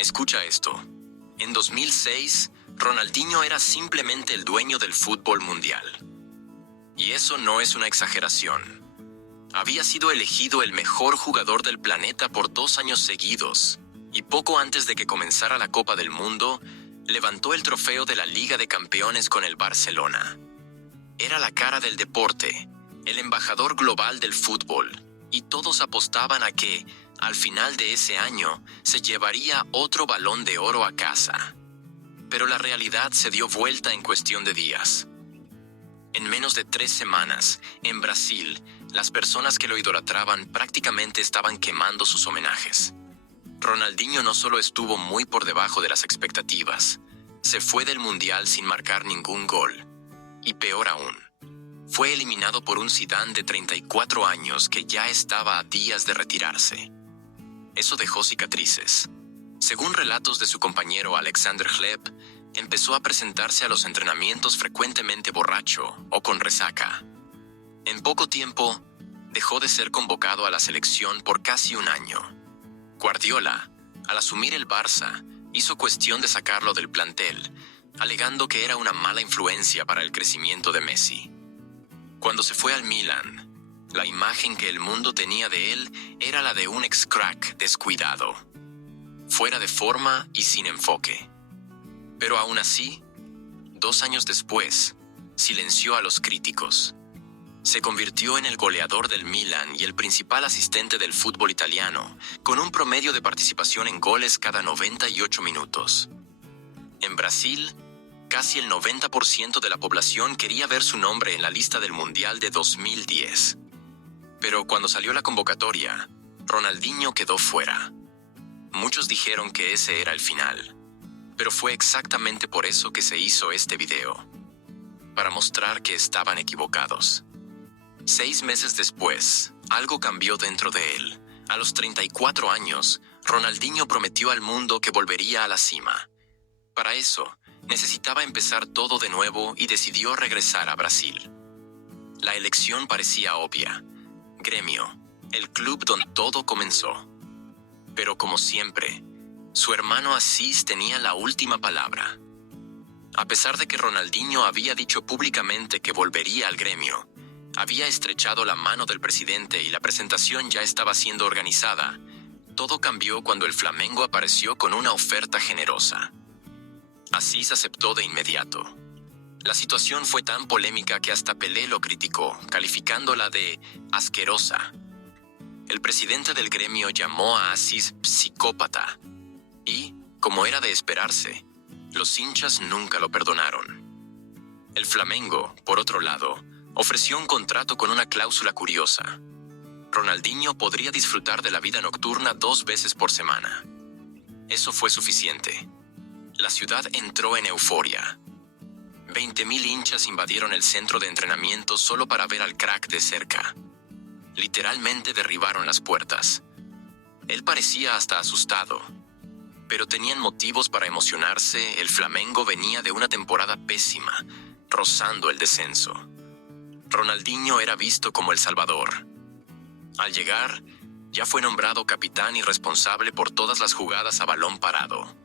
Escucha esto. En 2006, Ronaldinho era simplemente el dueño del fútbol mundial. Y eso no es una exageración. Había sido elegido el mejor jugador del planeta por 2 años seguidos, y poco antes de que comenzara la Copa del Mundo, levantó el trofeo de la Liga de Campeones con el Barcelona. Era la cara del deporte, el embajador global del fútbol, y todos apostaban a que, al final de ese año, se llevaría otro Balón de Oro a casa. Pero la realidad se dio vuelta en cuestión de días. En menos de 3 semanas, en Brasil, las personas que lo idolatraban prácticamente estaban quemando sus homenajes. Ronaldinho no solo estuvo muy por debajo de las expectativas, se fue del Mundial sin marcar ningún gol. Y peor aún, fue eliminado por un Zidane de 34 años que ya estaba a días de retirarse. Eso dejó cicatrices. Según relatos de su compañero Alexander Hleb, empezó a presentarse a los entrenamientos frecuentemente borracho o con resaca. En poco tiempo, dejó de ser convocado a la selección por casi un año. Guardiola, al asumir el Barça, hizo cuestión de sacarlo del plantel, alegando que era una mala influencia para el crecimiento de Messi. Cuando se fue al Milan, la imagen que el mundo tenía de él era la de un ex-crack descuidado, fuera de forma y sin enfoque. Pero aún así, 2 años después, silenció a los críticos. Se convirtió en el goleador del Milan y el principal asistente del fútbol italiano, con un promedio de participación en goles cada 98 minutos. En Brasil, casi el 90% de la población quería ver su nombre en la lista del Mundial de 2010. Pero cuando salió la convocatoria, Ronaldinho quedó fuera. Muchos dijeron que ese era el final, pero fue exactamente por eso que se hizo este video, para mostrar que estaban equivocados. 6 meses después, algo cambió dentro de él. A los 34 años, Ronaldinho prometió al mundo que volvería a la cima. Para eso, necesitaba empezar todo de nuevo y decidió regresar a Brasil. La elección parecía obvia. Gremio, el club donde todo comenzó. Pero como siempre, su hermano Assis tenía la última palabra. A pesar de que Ronaldinho había dicho públicamente que volvería al Gremio, había estrechado la mano del presidente y la presentación ya estaba siendo organizada, todo cambió cuando el Flamengo apareció con una oferta generosa. Assis aceptó de inmediato. La situación fue tan polémica que hasta Pelé lo criticó, calificándola de asquerosa. El presidente del Gremio llamó a Assis psicópata y, como era de esperarse, los hinchas nunca lo perdonaron. El Flamengo, por otro lado, ofreció un contrato con una cláusula curiosa. Ronaldinho podría disfrutar de la vida nocturna 2 veces por semana. Eso fue suficiente. La ciudad entró en euforia. 20.000 hinchas invadieron el centro de entrenamiento solo para ver al crack de cerca. Literalmente derribaron las puertas. Él parecía hasta asustado. Pero tenían motivos para emocionarse. El Flamengo venía de una temporada pésima, rozando el descenso. Ronaldinho era visto como el salvador. Al llegar, ya fue nombrado capitán y responsable por todas las jugadas a balón parado.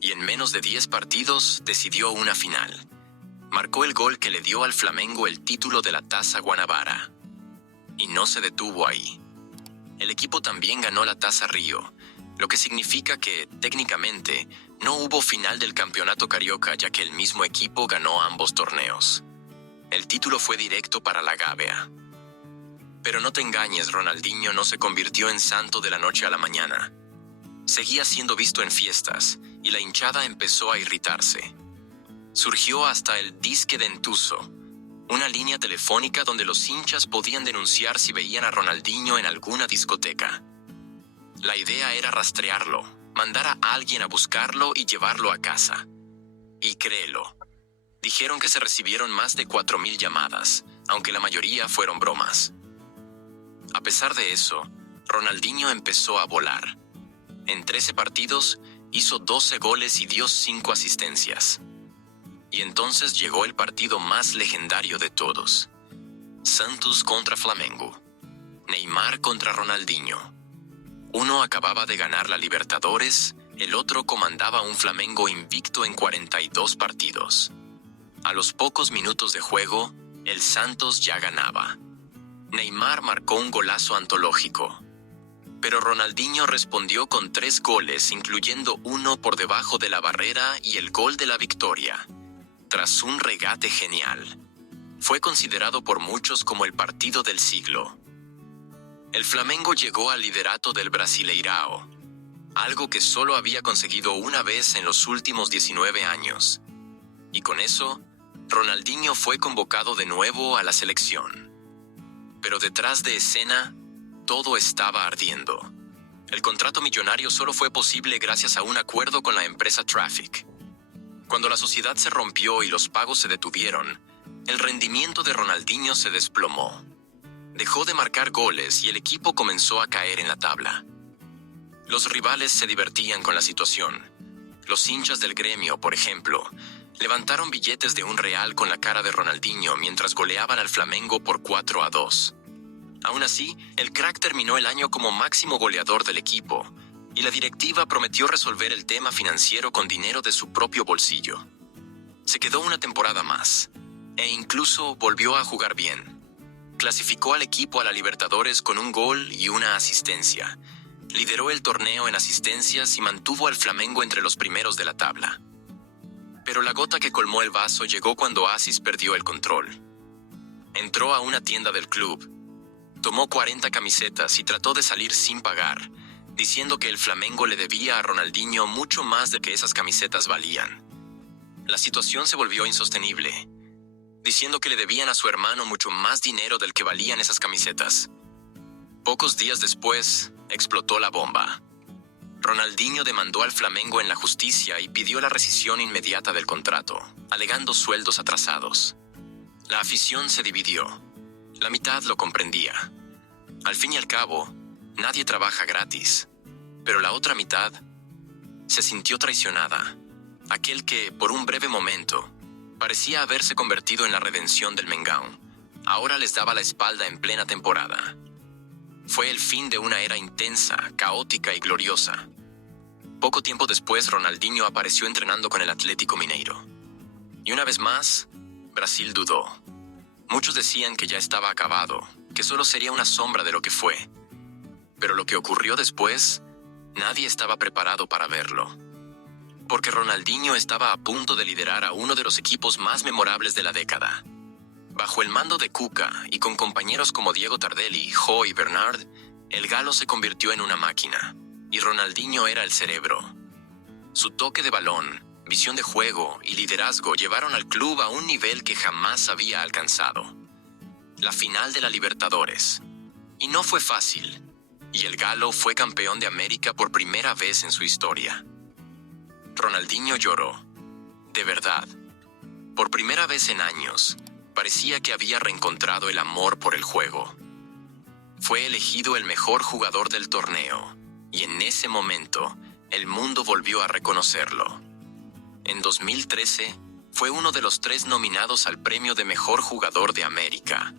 Y en menos de 10 partidos decidió una final. Marcó el gol que le dio al Flamengo el título de la Taça Guanabara. Y no se detuvo ahí. El equipo también ganó la Taça Río, lo que significa que, técnicamente, no hubo final del campeonato carioca ya que el mismo equipo ganó ambos torneos. El título fue directo para la Gávea. Pero no te engañes, Ronaldinho no se convirtió en santo de la noche a la mañana. Seguía siendo visto en fiestas, y la hinchada empezó a irritarse. Surgió hasta el disque dentuso, una línea telefónica donde los hinchas podían denunciar si veían a Ronaldinho en alguna discoteca. La idea era rastrearlo, mandar a alguien a buscarlo y llevarlo a casa. Y créelo, dijeron que se recibieron más de 4.000 llamadas, aunque la mayoría fueron bromas. A pesar de eso, Ronaldinho empezó a volar. En 13 partidos, hizo 12 goles y dio 5 asistencias. Y entonces llegó el partido más legendario de todos. Santos contra Flamengo. Neymar contra Ronaldinho. Uno acababa de ganar la Libertadores, El otro comandaba un Flamengo invicto en 42 partidos. A los pocos minutos de juego, el Santos ya ganaba. Neymar marcó un golazo antológico. Pero Ronaldinho respondió con 3 goles, incluyendo uno por debajo de la barrera y el gol de la victoria. Tras un regate genial, fue considerado por muchos como el partido del siglo. El Flamengo llegó al liderato del Brasileirao, algo que solo había conseguido una vez en los últimos 19 años. Y con eso, Ronaldinho fue convocado de nuevo a la selección. Pero detrás de escena, todo estaba ardiendo. El contrato millonario solo fue posible gracias a un acuerdo con la empresa Traffic. Cuando la sociedad se rompió y los pagos se detuvieron, el rendimiento de Ronaldinho se desplomó. Dejó de marcar goles y el equipo comenzó a caer en la tabla. Los rivales se divertían con la situación. Los hinchas del gremio, por ejemplo, levantaron billetes de $1 con la cara de Ronaldinho mientras goleaban al Flamengo por 4-2. Aún así, el crack terminó el año como máximo goleador del equipo, y la directiva prometió resolver el tema financiero con dinero de su propio bolsillo. Se quedó una temporada más, e incluso volvió a jugar bien. Clasificó al equipo a la Libertadores con un gol y una asistencia. Lideró el torneo en asistencias y mantuvo al Flamengo entre los primeros de la tabla. Pero la gota que colmó el vaso llegó cuando Asís perdió el control. Entró a una tienda del club, tomó 40 camisetas y trató de salir sin pagar, diciendo que el Flamengo le debía a Ronaldinho mucho más de que esas camisetas valían. La situación se volvió insostenible, diciendo que le debían a su hermano mucho más dinero del que valían esas camisetas. Pocos días después, explotó la bomba. Ronaldinho demandó al Flamengo en la justicia y pidió la rescisión inmediata del contrato, alegando sueldos atrasados. La afición se dividió. La mitad lo comprendía. Al fin y al cabo, nadie trabaja gratis. Pero la otra mitad se sintió traicionada. Aquel que, por un breve momento, parecía haberse convertido en la redención del Mengão, ahora les daba la espalda en plena temporada. Fue el fin de una era intensa, caótica y gloriosa. Poco tiempo después, Ronaldinho apareció entrenando con el Atlético Mineiro. Y una vez más, Brasil dudó. Muchos decían que ya estaba acabado, que solo sería una sombra de lo que fue. Pero lo que ocurrió después, nadie estaba preparado para verlo. Porque Ronaldinho estaba a punto de liderar a uno de los equipos más memorables de la década. Bajo el mando de Cuca y con compañeros como Diego Tardelli, Jo y Bernard, el Galo se convirtió en una máquina, y Ronaldinho era el cerebro. Su toque de balón, visión de juego y liderazgo llevaron al club a un nivel que jamás había alcanzado. La final de la Libertadores. Y no fue fácil, y el Galo fue campeón de América por primera vez en su historia. Ronaldinho lloró. De verdad. Por primera vez en años, parecía que había reencontrado el amor por el juego. Fue elegido el mejor jugador del torneo, y en ese momento, el mundo volvió a reconocerlo. En 2013, fue uno de los 3 nominados al premio de Mejor Jugador de América.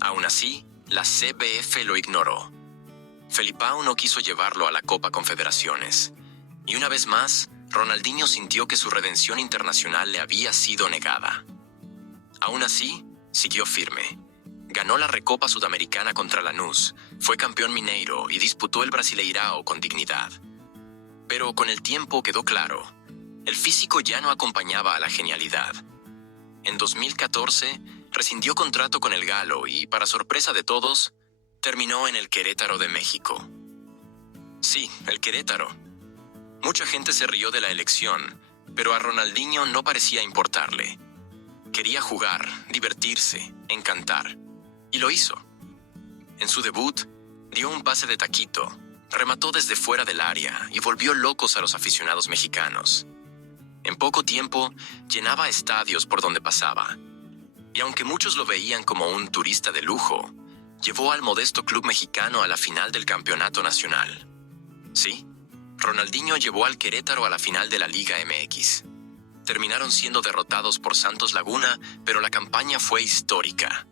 Aún así, la CBF lo ignoró. Felipao no quiso llevarlo a la Copa Confederaciones. Y una vez más, Ronaldinho sintió que su redención internacional le había sido negada. Aún así, siguió firme. Ganó la Recopa Sudamericana contra Lanús, fue campeón mineiro y disputó el Brasileirao con dignidad. Pero con el tiempo quedó claro, el físico ya no acompañaba a la genialidad. En 2014, rescindió contrato con el Galo y, para sorpresa de todos, terminó en el Querétaro de México. Sí, el Querétaro. Mucha gente se rió de la elección, pero a Ronaldinho no parecía importarle. Quería jugar, divertirse, encantar. Y lo hizo. En su debut, dio un pase de taquito, remató desde fuera del área y volvió locos a los aficionados mexicanos. En poco tiempo, llenaba estadios por donde pasaba. Y aunque muchos lo veían como un turista de lujo, llevó al modesto club mexicano a la final del campeonato nacional. Sí, Ronaldinho llevó al Querétaro a la final de la Liga MX. Terminaron siendo derrotados por Santos Laguna, pero la campaña fue histórica.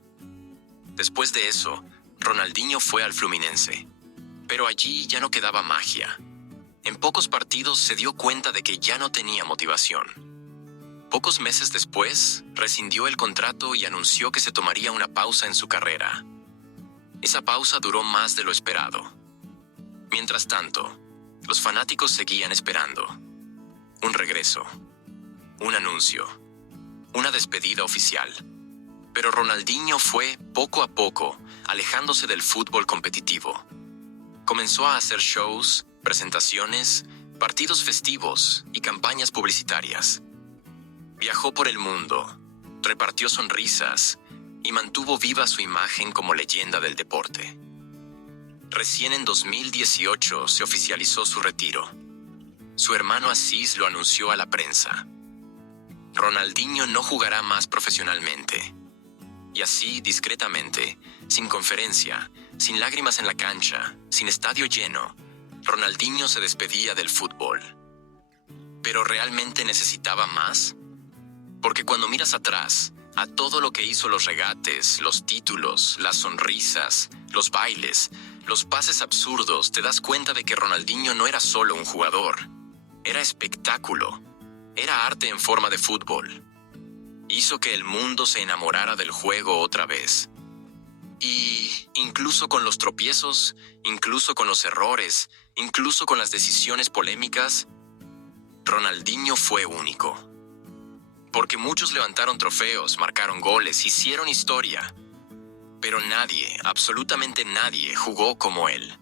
Después de eso, Ronaldinho fue al Fluminense. Pero allí ya no quedaba magia. En pocos partidos se dio cuenta de que ya no tenía motivación. Pocos meses después, rescindió el contrato y anunció que se tomaría una pausa en su carrera. Esa pausa duró más de lo esperado. Mientras tanto, los fanáticos seguían esperando. Un regreso, un anuncio, una despedida oficial. Pero Ronaldinho fue, poco a poco, alejándose del fútbol competitivo. Comenzó a hacer shows, presentaciones, partidos festivos y campañas publicitarias. Viajó por el mundo, repartió sonrisas y mantuvo viva su imagen como leyenda del deporte. Recién en 2018 se oficializó su retiro. Su hermano Asís lo anunció a la prensa. Ronaldinho no jugará más profesionalmente. Y así, discretamente, sin conferencia, sin lágrimas en la cancha, sin estadio lleno, Ronaldinho se despedía del fútbol. ¿Pero realmente necesitaba más? Porque cuando miras atrás, a todo lo que hizo, los regates, los títulos, las sonrisas, los bailes, los pases absurdos, te das cuenta de que Ronaldinho no era solo un jugador. Era espectáculo. Era arte en forma de fútbol. Hizo que el mundo se enamorara del juego otra vez. Y incluso con los tropiezos, incluso con los errores, incluso con las decisiones polémicas, Ronaldinho fue único. Porque muchos levantaron trofeos, marcaron goles, hicieron historia. Pero nadie, absolutamente nadie, jugó como él.